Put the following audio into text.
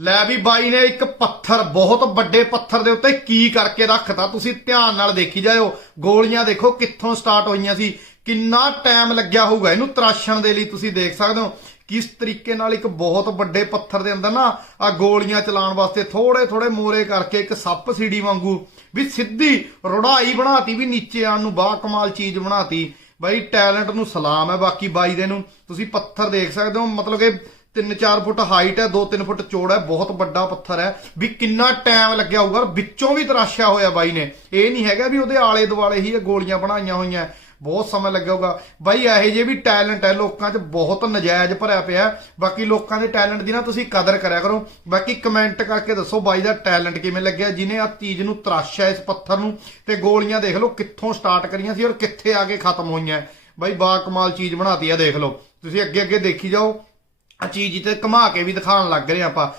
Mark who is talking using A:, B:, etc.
A: ਲੈ ਵੀ ਬਾਈ ਨੇ ਇੱਕ ਪੱਥਰ, ਬਹੁਤ ਵੱਡੇ ਪੱਥਰ ਦੇ ਉੱਤੇ ਕੀ ਕਰਕੇ ਰੱਖਤਾ? ਤੁਸੀਂ ਧਿਆਨ ਨਾਲ ਦੇਖੀ ਜਾਇਓ। ਗੋਲੀਆਂ ਦੇਖੋ ਕਿੱਥੋਂ ਸਟਾਰਟ ਹੋਈਆਂ ਸੀ। ਕਿੰਨਾ ਟਾਈਮ ਲੱਗਿਆ ਹੋਊਗਾ ਇਹਨੂੰ ਤਰਾਸ਼ਣ ਦੇ ਲਈ ਤੁਸੀਂ ਦੇਖ ਸਕਦੇ ਹੋ। ਕਿਸ ਤਰੀਕੇ ਨਾਲ ਇੱਕ ਬਹੁਤ ਵੱਡੇ ਪੱਥਰ ਦੇ ਅੰਦਰ ਨਾ ਆ ਗੋਲੀਆਂ ਚਲਾਉਣ ਵਾਸਤੇ ਥੋੜੇ ਥੋੜੇ ਮੋਰੇ ਕਰਕੇ ਇੱਕ ਸੱਪ ਸੀੜੀ ਵਾਂਗੂ ਵੀ ਸਿੱਧੀ ਰੁੜਾਈ ਬਣਾਤੀ, ਵੀ ਨੀਚੇ ਆਣ ਨੂੰ ਬਾ ਕਮਾਲ ਚੀਜ਼ ਬਣਾਤੀ। ਬਾਈ ਟੈਲੈਂਟ ਨੂੰ ਸਲਾਮ ਹੈ ਬਾਕੀ ਬਾਈ ਦੇ ਨੂੰ। ਤੁਸੀਂ ਪੱਥਰ ਦੇਖ ਸਕਦੇ ਹੋ, ਮਤਲਬ ਕਿ 3-4 ਫੁੱਟ ਹਾਈਟ ਹੈ 2-3 ਫੁੱਟ ਚੌੜਾ ਹੈ, ਬਹੁਤ ਵੱਡਾ ਪੱਥਰ ਹੈ। ਵੀ ਕਿੰਨਾ ਟਾਈਮ ਲੱਗਿਆ ਹੋਊਗਾ, ਔਰ ਵਿੱਚੋਂ ਵੀ ਤਰਾਸ਼ਿਆ ਹੋਇਆ ਬਾਈ ਨੇ। ਇਹ ਨਹੀਂ ਹੈਗਾ ਵੀ ਉਹਦੇ ਆਲੇ ਦੁਆਲੇ ਹੀ ਇਹ ਗੋਲੀਆਂ ਬਣਾਈਆਂ ਹੋਈਆਂ ਬਹੁਤ ਸਮਾਂ ਲੱਗਿਆ ਹੋਊਗਾ। ਬਾਈ, ਇਹੋ ਜਿਹੇ ਵੀ ਟੈਲੈਂਟ ਹੈ, ਲੋਕਾਂ 'ਚ ਬਹੁਤ ਨਜਾਇਜ਼ ਭਰਿਆ ਪਿਆ ਬਾਕੀ ਲੋਕਾਂ ਦੇ ਟੈਲੈਂਟ ਦੀ ਨਾ ਤੁਸੀਂ ਕਦਰ ਕਰਿਆ ਕਰੋ। ਬਾਕੀ ਕਮੈਂਟ ਕਰਕੇ ਦੱਸੋ ਬਾਈ ਦਾ ਟੈਲੈਂਟ ਕਿਵੇਂ ਲੱਗਿਆ, ਜਿਹਨੇ ਆ ਚੀਜ਼ ਨੂੰ ਤਰਾਸ਼ਿਆ ਇਸ ਪੱਥਰ ਨੂੰ। ਤੇ ਗੋਲੀਆਂ ਦੇਖ ਲਓ ਕਿੱਥੋਂ ਸਟਾਰਟ ਕਰੀਆਂ ਸੀ ਔਰ ਕਿੱਥੇ ਆ ਕੇ ਖਤਮ ਹੋਈਆਂ ਬਾਈ ਬਾ ਕਮਾਲ ਚੀਜ਼ ਬਣਾਤੀ ਆ, ਦੇਖ ਲਓ। ਤੁਸੀਂ ਅੱਗੇ ਅੱਗੇ ਦੇਖੀ ਜਾਓ। ਚੀਜ਼ ਤੇ ਘੁਮਾ ਕੇ ਵੀ ਦਿਖਾਉਣ ਲੱਗ ਰਹੇ ਆਪਾਂ।